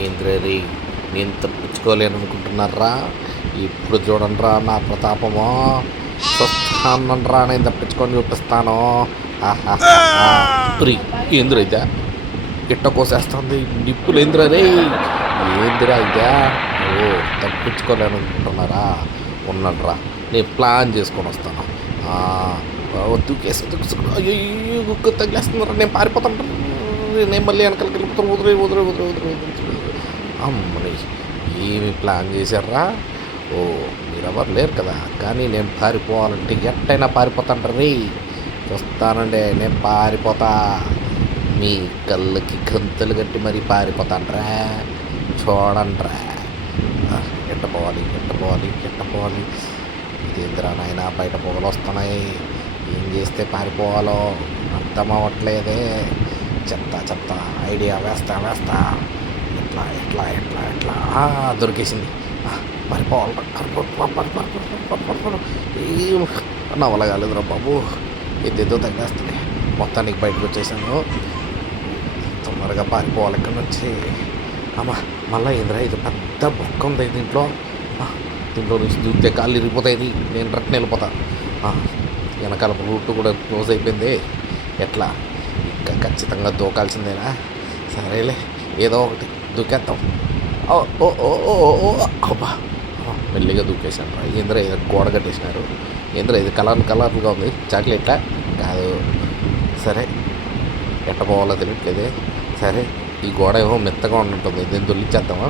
ఏంద్రది నేను తప్పించుకోలేను అనుకుంటున్నారా? ఇప్పుడు చూడండిరా నా ప్రతాపము. చూస్తానరా నేను తప్పించుకొని చూపిస్తాను. ఏంద్ర ఇదా ఇట్ట కోసేస్తుంది నిప్పులు ఏంద్ర రే? ఏందిరా ఇదా? ఓ తప్పించుకోలేను అనుకుంటున్నారా? ఉన్నాడ్రా నేను ప్లాన్ చేసుకొని వస్తాను. అయ్యో కుక్క తగిలేస్తున్నారా? నేను పారిపోతాను. నేను మళ్ళీ వెనకాలకి వెళ్ళిపోతాను. వదిలే అమ్మని ఏమి ప్లాన్ చేశారా? ఓ మీరెవరు లేరు కదా, కానీ నేను పారిపోవాలంటే ఎట్టయినా పారిపోతాను రే. చూస్తానండి నేను పారిపోతా. మీ కళ్ళకి గంతులు కట్టి మరీ పారిపోతాండ్రా. చూడండిరా ఎట్టపోవాలి. ఇదేందిరా నాయన బయట పొగలు వస్తున్నాయి. ఏం చేస్తే పారిపోవాలో అర్థం అవ్వట్లేదే. చెప్తా ఐడియా వేస్తా. ఎట్లా దొరికేసింది. పారిపోవాలి. నా వల్ల కాలేదురా బాబు. ఏదేదో తగ్గేస్తుంది. మొత్తానికి బయటకు వచ్చేసాను. తొందరగా పారిపోవాలి ఇక్కడ నుంచి. అమ్మా మళ్ళీ ఏంద్రా ఇది పెద్ద బొక్క ఉంది దీంట్లో నుంచి దూకితే కాళ్ళు ఇరిగిపోతాయి. నేను రట్న వెళ్ళిపోతా. వెనకాల రూట్ కూడా క్లోజ్ అయిపోయింది. ఎట్లా ఇంకా ఖచ్చితంగా దూకాల్సిందేనా? సరేలే ఏదో ఒకటి దూకేద్దాం. అబ్బా మెల్లిగా దూకేశాను రా. ఏంద్రా ఇది గోడ కట్టేసినారు. ఏంద్రా ఇది కలర్గా ఉంది. చాక్లెట్లా కాదు. సరే ఎట్ట పోవాలో తెలియట్లేదే. సరే ఈ గోడ ఏమో మెత్తగా ఉంటుంటుంది. దీన్ని దొల్లిచ్చేద్దామా?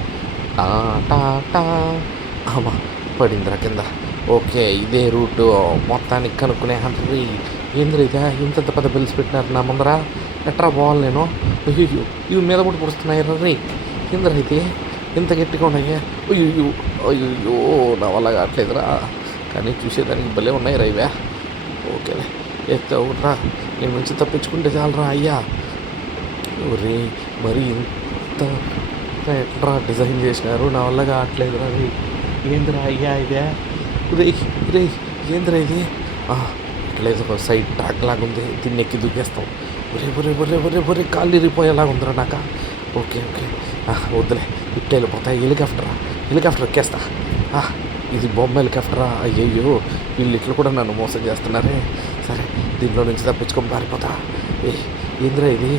అమ్మా పడిందిరా కింద. ఓకే ఇదే రూటు మొత్తానికి కనుక్కునే హండ్రీ. ఏంద్రా ఇదా ఇంత పెద్ద బిల్స్ పెట్టినారు నా ముందర. ఎట్రా పోవాలి నేను? అయ్యో ఇవి మీద కూడా పుడుస్తున్నాయి రీ. ఏంద్రా అయితే ఇంత గట్టిగా ఉన్నాయా? అయ్యో నా వల్ల కావట్లేదురా. కానీ చూసేదానికి భలే ఉన్నాయి రైవా. ఓకేలే ఎత్తే ఒకట్రా. నేను మంచి తప్పించుకుంటే చాలరా అయ్యా. రే మరి ఇంత ఎట్లా డిజైన్ చేసినారు? నా వల్ల కావట్లేదురా రే. ఏందిరా అయ్యా ఇదే? రే ఏందిరా ఇది? లేదు ఒక సైడ్ ట్రాక్ లాగా ఉంది. దీన్ని ఎక్కి దూకేస్తాం. ఒరే కాళ్ళు ఇరిగిపోయేలాగా ఉందిరా నాక. ఓకే వద్దులే ఇట్లా వెళ్ళిపోతాయి. హెలికాప్టర్ ఎక్కేస్తా. ఇది బొమ్మ హెలికాప్టరా? అయ్యయ్యో వీళ్ళు ఇట్లు కూడా నన్ను మోసం చేస్తున్నారే. సరే దీంట్లో నుంచి తప్పించుకొని పారిపోతా. ఏంద్రా ఇది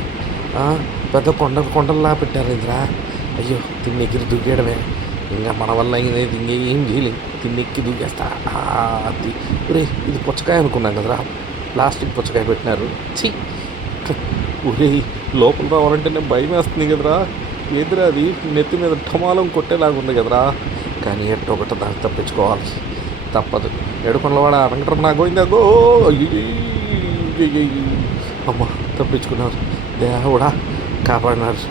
పెద్ద కొండల్లా పెట్టారు ఏంద్రా? అయ్యో దీన్ని ఎగిరి దూకేయడమే. ఇంకా మన వల్ల అయింది. ఇంకేం చేయలేదు. దీన్ని ఎక్కి దూకేస్తా. ఇది పుచ్చకాయ అనుకున్నాం కదరా. ప్లాస్టిక్ పుచ్చకాయ పెట్టినారు. ఛీ ఒరే లోపల రావాలంటే నేను భయం వేస్తుంది కదరా. ఏంద్రా అది నెత్తి మీద ఠమాలం కొట్టేలాగా ఉంది కదరా. కానీ ఒకటి దాన్ని తప్పించుకోవాలి. తప్పదు. ఏడుకొండలవాడ వెంకటరమణ గోవిందాగో. అమ్మ తప్పించుకున్నారు. దేవుడా కాపాడినారు.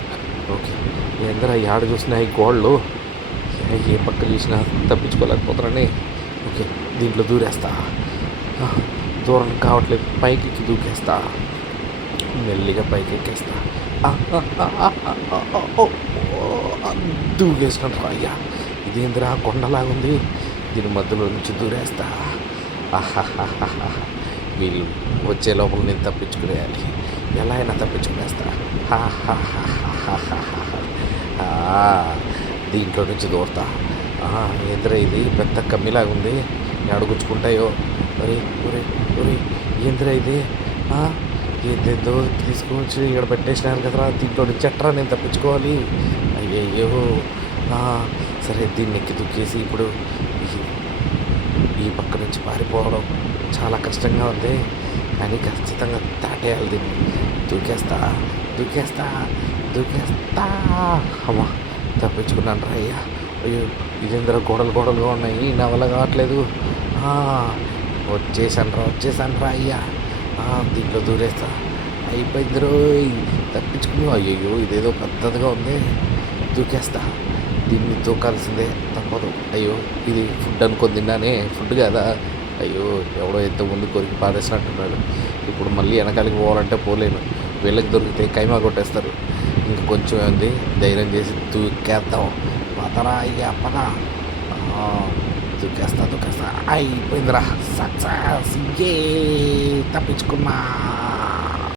ఓకే ఏంద్రా ఈ ఆడ చూసినా ఈ గోళ్ళు ఏ పక్క చూసినా తప్పించుకోలేకపోతారని. ఓకే దీంట్లో దూరేస్తా. దూరం కావట్లేదు. పైకి దూకేస్తా. మెల్లిగా పైకి ఎక్కేస్తా. దూకేసినట్టు అయ్యా. ఇదేంద్రా కొండలాగుంది. దీని మధ్యలో నుంచి దూరేస్తా. వీళ్ళు వచ్చే లోపల నేను తప్పించుకునేయాలి. ఎలా అయినా తప్పించుకునేస్తా. దీంట్లో నుంచి దూరతా. ఏంద్రా ఇది పెద్ద కమ్మిలాగుంది. అడుగుచ్చుకుంటాయో. ఒరే ఏంద్రా ఇది? ఏందేందో తీసుకొచ్చి ఇక్కడ పెట్టేసినారు కదరా. దీంట్లో నుంచి ఎట్రా నేను తప్పించుకోవాలి? అయ్యయ్యో. సరే దీన్ని ఎక్కి దుక్కేసి ఇప్పుడు ఈ పక్క నుంచి పారిపోవడం చాలా కష్టంగా ఉంది. కానీ ఖచ్చితంగా దాటేయాలి. దీన్ని దూకేస్తా. అమ్మా తప్పించుకున్నాను రా అయ్యా. అయ్యో ఇదేంద్ర గోడలుగా ఉన్నాయి. నా వల్ల కావట్లేదు. వచ్చేసాను రా అయ్యా. దీంట్లో దూరేస్తా. అయిపోయింది రోయ్. తప్పించుకుని. అయ్యయ్యో ఇదేదో పెద్దదిగా ఉంది. దూకేస్తా. దీన్ని దూకాల్సిందే తప్పదు. అయ్యో ఇది ఫుడ్ అనుకొని తిన్నానే. ఫుడ్ కదా. అయ్యో ఎవడో ఎంతో ముందు కొరికి పారేసినట్టున్నాడు. ఇప్పుడు మళ్ళీ వెనకాలకి పోవాలంటే పోలేను. వీళ్ళకి దొరికితే కైమా కొట్టేస్తారు. ఇంకా కొంచెం ఉంది. ధైర్యం చేసి దూకేద్దాం. పదరా అయ్యా పద. దూకేస్తా. అయిపోయిందిరా. సక్సెస్. తప్పించుకున్నా.